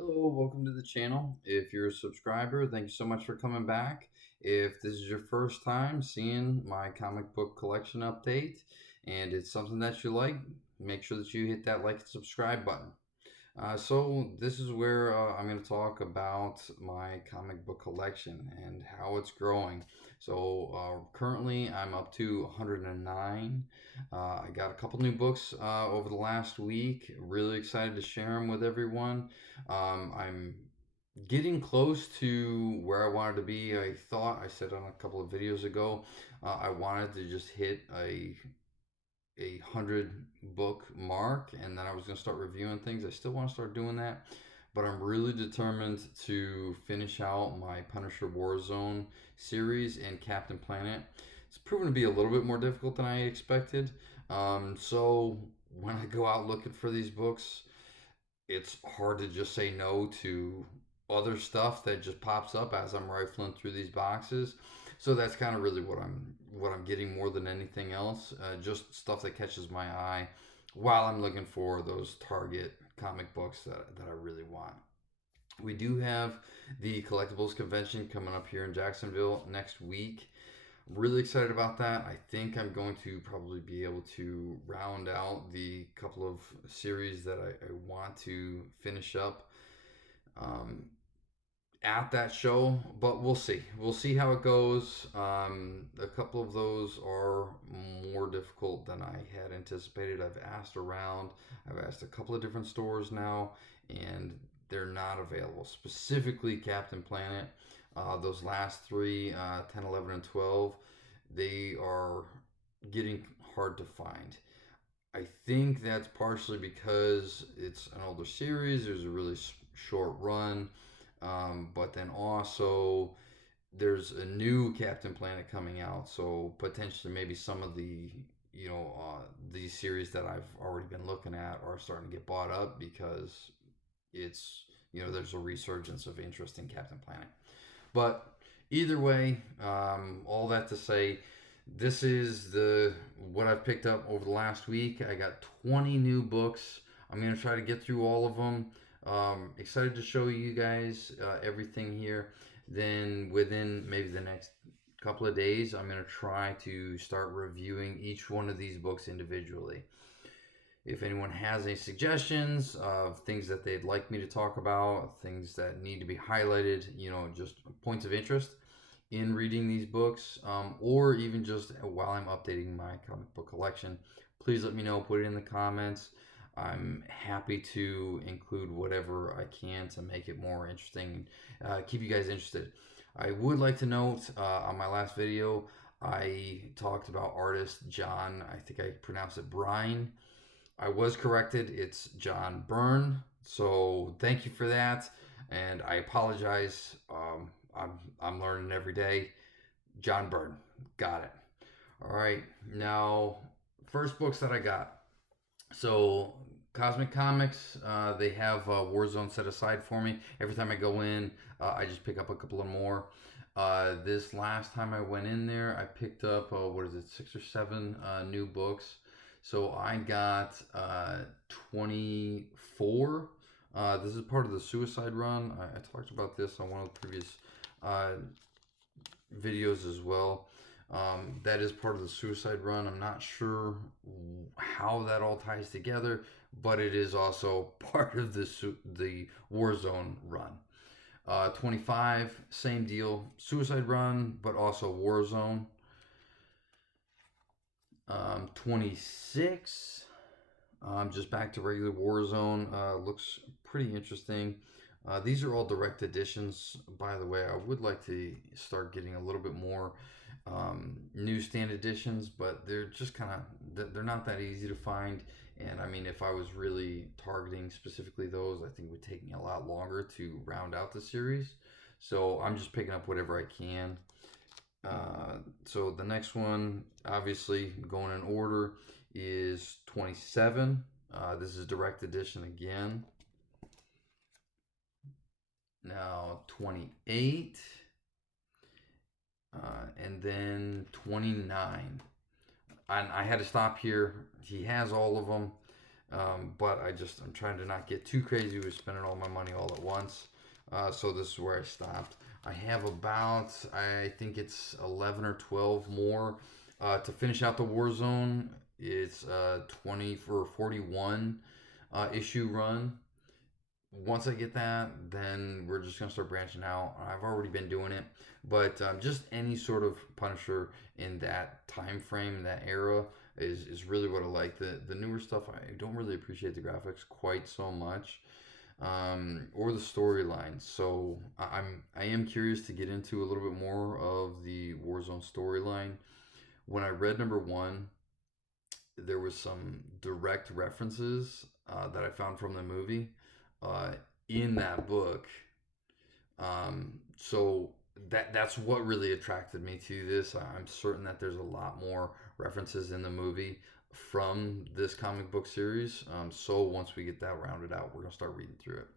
Hello, welcome to the channel. If you're a subscriber, thank you so much for coming back. If this is your first time seeing my comic book collection update and it's something that you like, make sure that you hit that like and subscribe button. So this is where I'm going to talk about my comic book collection and how it's growing. So currently I'm up to 109. I got a couple new books over the last week. Really excited to share them with everyone. I'm getting close to where I wanted to be. I said on a couple of videos ago, I wanted to just hit a 100 book mark, and then I was going to start reviewing things. I still want to start doing that, but I'm really determined to finish out my Punisher Warzone series and Captain Planet. It's proven to be a little bit more difficult than I expected. So when I go out looking for these books, it's hard to just say no to other stuff that just pops up as I'm rifling through these boxes. So that's kind of really what I'm getting more than anything else. Just stuff that catches my eye while I'm looking for those Target comic books that I really want. We do have the collectibles convention coming up here in Jacksonville next week. I'm really excited about that. I think I'm going to probably be able to round out the couple of series that I want to finish up um, at that show, but we'll see. We'll see how it goes. A couple of those are more difficult than I had anticipated. I've asked around, I've asked a couple of different stores now, and they're not available. Specifically, Captain Planet. Those last three, 10, 11, and 12, they are getting hard to find. I think that's partially because it's an older series. There's a really short run, but then also there's a new Captain Planet coming out, so potentially maybe some of these series that I've already been looking at are starting to get bought up because it's there's a resurgence of interest in Captain Planet. But either way, all that to say, this is the what I've picked up over the last week. I got 20 new books. I'm gonna try to get through all of them. Excited to show you guys everything here. Then within maybe the next couple of days, I'm gonna try to start reviewing each one of these books individually. If anyone has any suggestions of things that they'd like me to talk about, things that need to be highlighted, just points of interest in reading these books, or even just while I'm updating my comic book collection, please let me know. Put it in the comments. I'm happy to include whatever I can to make it more interesting, keep you guys interested. I would like to note on my last video, I talked about artist John, I think I pronounced it Brine. I was corrected. It's John Byrne. So thank you for that, and I apologize. I'm learning every day. John Byrne, got it. All right, now first books that I got. So Cosmic Comics, they have Warzone set aside for me. Every time I go in, I just pick up a couple of more. This last time I went in there, I picked up what is it, 6 or 7 new books. So I got 24. This is part of the Suicide Run. I talked about this on one of the previous uh, videos as well. That is part of the Suicide Run. I'm not sure how that all ties together, but it is also part of the Warzone Run. 25, same deal, Suicide Run, but also Warzone. 26, just back to regular Warzone. Looks pretty interesting. These are all direct editions, by the way. I would like to start getting a little bit more newsstand editions, but they're just kind of they're not that easy to find. And I mean, if I was really targeting specifically those, I think it would take me a lot longer to round out the series. So I'm just picking up whatever I can. So the next one, obviously going in order, is 27. This is direct edition again. Now 28, and then 29. And I had to stop here. He has all of them. But I'm trying to not get too crazy with spending all my money all at once. So this is where I stopped. I have about, I think it's 11 or 12 more to finish out the Warzone. It's 20 for 41 issue run. Once I get that, then we're just gonna start branching out. I've already been doing it, but just any sort of Punisher in that time frame, that era, is really what I like. The newer stuff, I don't really appreciate the graphics quite so much, or the storyline. So I am curious to get into a little bit more of the Warzone storyline. When I read number one, there was some direct references that I found from the movie uh, in that book. So that's what really attracted me to this. I'm certain that there's a lot more references in the movie from this comic book series. So once we get that rounded out, we're gonna start reading through it.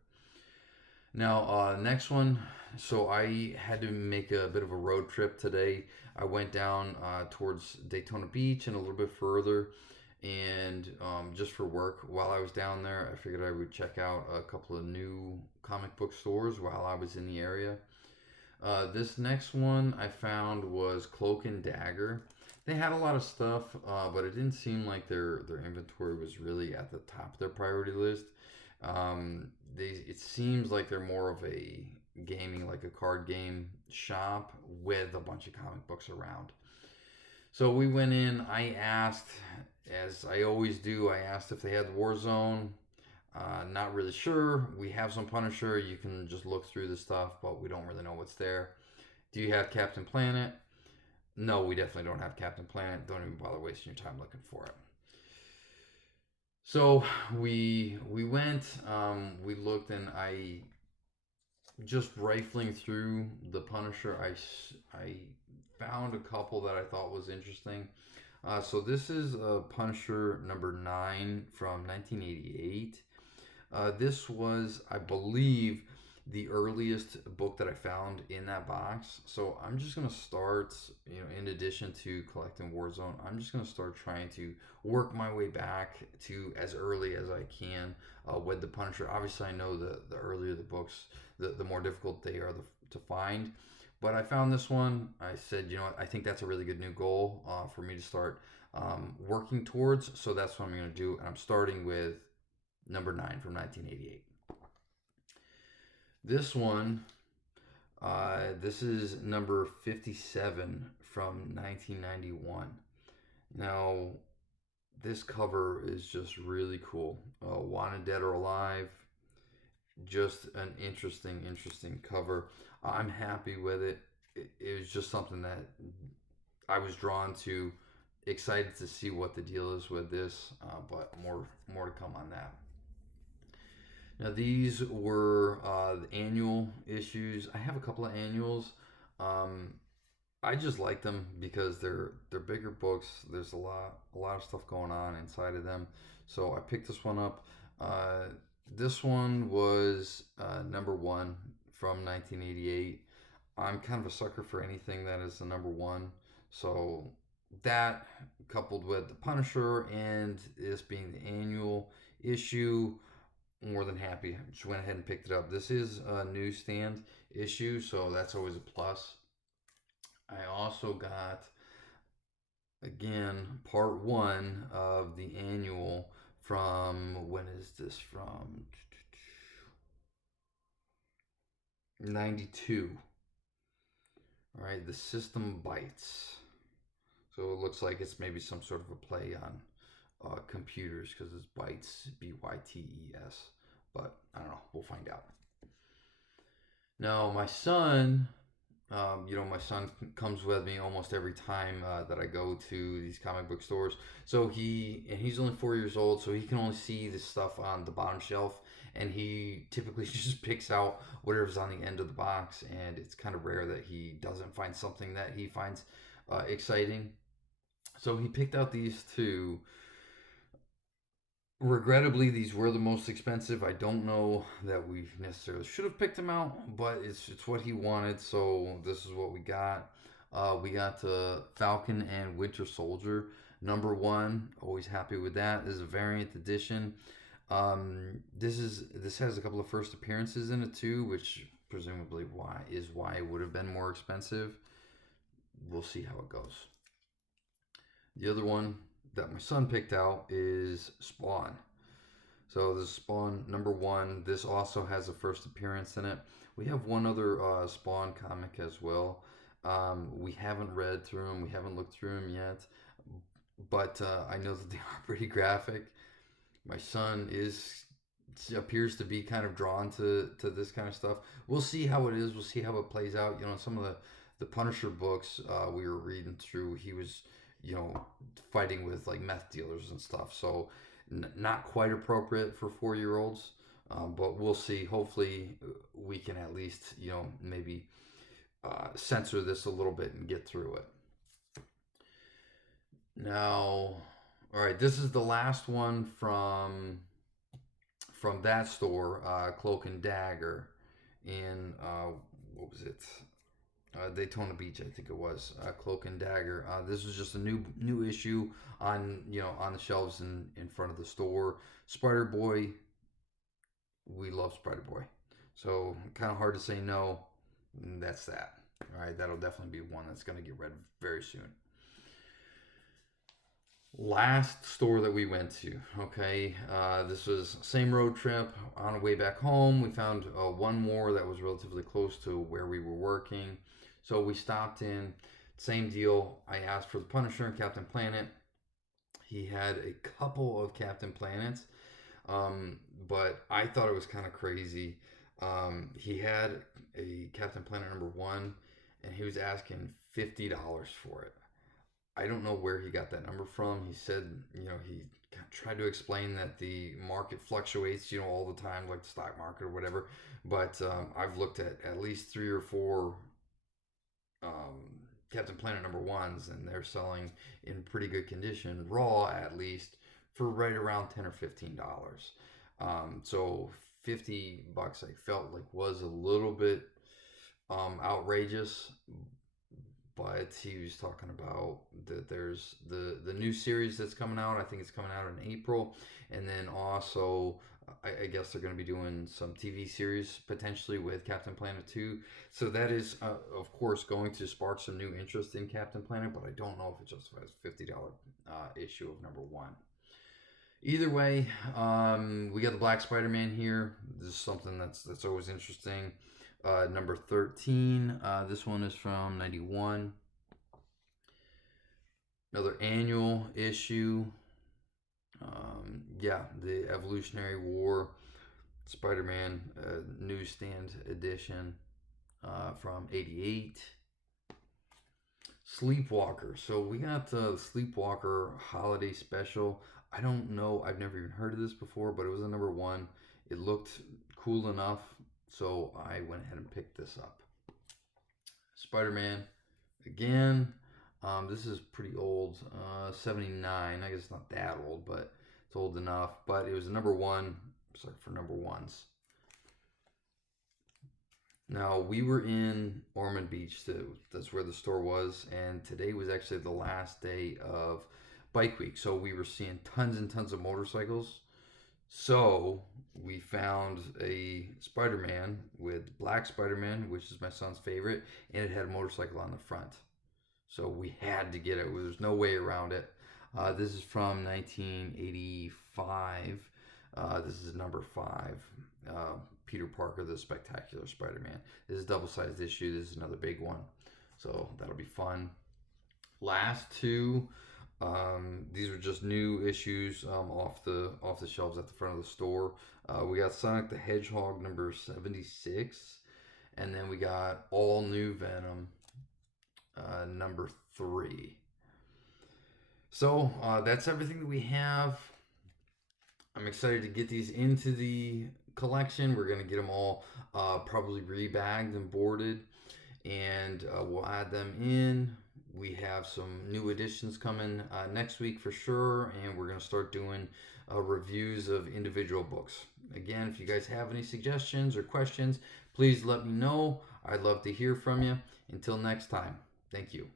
Now, next one. So I had to make a bit of a road trip today. I went down towards Daytona Beach and a little bit further, and just for work. While I was down there, I figured I would check out a couple of new comic book stores while I was in the area. This next one I found was Cloak and Dagger. They had a lot of stuff, but it didn't seem like their inventory was really at the top of their priority list. It seems like they're more of a gaming, like a card game shop with a bunch of comic books around. So we went in. I asked, as I always do, I asked if they had Warzone. Not really sure. We have some Punisher. You can just look through the stuff, but we don't really know what's there. Do you have Captain Planet? No, we definitely don't have Captain Planet. Don't even bother wasting your time looking for it. So we went. We looked, and I just rifling through the Punisher. I found a couple that I thought was interesting. So this is Punisher number 9 from 1988. This was, I believe, the earliest book that I found in that box. So I'm just gonna start, in addition to collecting Warzone, I'm just gonna start trying to work my way back to as early as I can with the Punisher. Obviously, I know the earlier the books, the more difficult they are to find. But I found this one. I said, you know what, I think that's a really good new goal for me to start working towards. So that's what I'm gonna do, and I'm starting with number 9 from 1988. This one, this is number 57 from 1991. Now, this cover is just really cool. Wanted Dead or Alive, just an interesting cover. I'm happy with it. It was just something that I was drawn to. Excited to see what the deal is with this, but more to come on that. Now these were the annual issues. I have a couple of annuals. Um, I just like them because they're bigger books. There's a lot of stuff going on inside of them. So I picked this one up. This one was number 1 from 1988. I'm kind of a sucker for anything that is the number 1. So that coupled with the Punisher and this being the annual issue, more than happy. Just went ahead and picked it up. This is a newsstand issue, so that's always a plus. I also got, again, part 1 of the annual from, when is this from? 92. All right, The System Bites. So it looks like it's maybe some sort of a play on computers, because it's bytes, BYTES. But I don't know. We'll find out. Now, my son, my son comes with me almost every time that I go to these comic book stores. So he's only 4 years old, so he can only see the stuff on the bottom shelf, and he typically just picks out whatever's on the end of the box. And it's kind of rare that he doesn't find something that he finds exciting. So he picked out these two. Regrettably, these were the most expensive. I don't know that we necessarily should have picked them out, but it's what he wanted, so this is what we got. We got Falcon and Winter Soldier. number one. Always happy with that. This is a variant edition. This has a couple of first appearances in it too, which presumably why it would have been more expensive. We'll see how it goes. The other one that my son picked out is Spawn. So this is Spawn number one. This also has a first appearance in it. We have one other Spawn comic as well. We haven't read through them. We haven't looked through them yet. But I know that they are pretty graphic. My son appears to be kind of drawn to this kind of stuff. We'll see how it is. We'll see how it plays out. You know, some of the Punisher books we were reading through, he was, you know, fighting with like meth dealers and stuff. So not quite appropriate for 4-year-olds. But we'll see. Hopefully we can at least, you know, maybe censor this a little bit and get through it. Now, all right, this is the last one from that store, Cloak and Dagger, in what was it? Daytona Beach, I think it was. Cloak and Dagger. This was just a new issue on the shelves in front of the store. Spider Boy. We love Spider Boy, so kind of hard to say no. And that's that. All right, that'll definitely be one that's going to get read very soon. Last store that we went to, okay, this was same road trip. On the way back home, we found one more that was relatively close to where we were working, so we stopped in. Same deal. I asked for the Punisher and Captain Planet. He had a couple of Captain Planets, but I thought it was kind of crazy. He had a Captain Planet number one, and he was asking $50 for it. I don't know where he got that number from. He said, you know, he tried to explain that the market fluctuates, you know, all the time, like the stock market or whatever. But I've looked at least 3 or 4 Captain Planet number ones, and they're selling in pretty good condition, raw at least, for right around $10 or $15. So $50 I felt like was a little bit outrageous. But he was talking about that there's the new series that's coming out. I think it's coming out in April. And then also, I guess they're going to be doing some TV series potentially with Captain Planet 2. So that is, of course, going to spark some new interest in Captain Planet. But I don't know if it justifies a $50 issue of number one. Either way, we got the Black Spider-Man here. This is something that's always interesting. Number 13. This one is from 91. Another annual issue. The Evolutionary War Spider-Man newsstand edition from 88. Sleepwalker. So we got the Sleepwalker holiday special. I don't know. I've never even heard of this before, but it was a number one. It looked cool enough. So I went ahead and picked this up. Spider-Man, again. This is pretty old, 79. I guess it's not that old, but it's old enough. But it was a number one. Sorry for number ones. Now, we were in Ormond Beach. That's where the store was. And today was actually the last day of Bike Week. So we were seeing tons and tons of motorcycles. So we found a Spider-Man with Black Spider-Man, which is my son's favorite, and it had a motorcycle on the front. So we had to get it. There's no way around it. This is from 1985. This is number 5. Peter Parker, the Spectacular Spider-Man. This is a double-sized issue. This is another big one. So that'll be fun. Last two. These are just new issues off the shelves at the front of the store. We got Sonic the Hedgehog number 76, and then we got All New Venom number 3. So that's everything that we have. I'm excited to get these into the collection. We're gonna get them all probably rebagged and boarded, and we'll add them in. We have some new editions coming next week for sure, and we're going to start doing reviews of individual books. Again, if you guys have any suggestions or questions, please let me know. I'd love to hear from you. Until next time, thank you.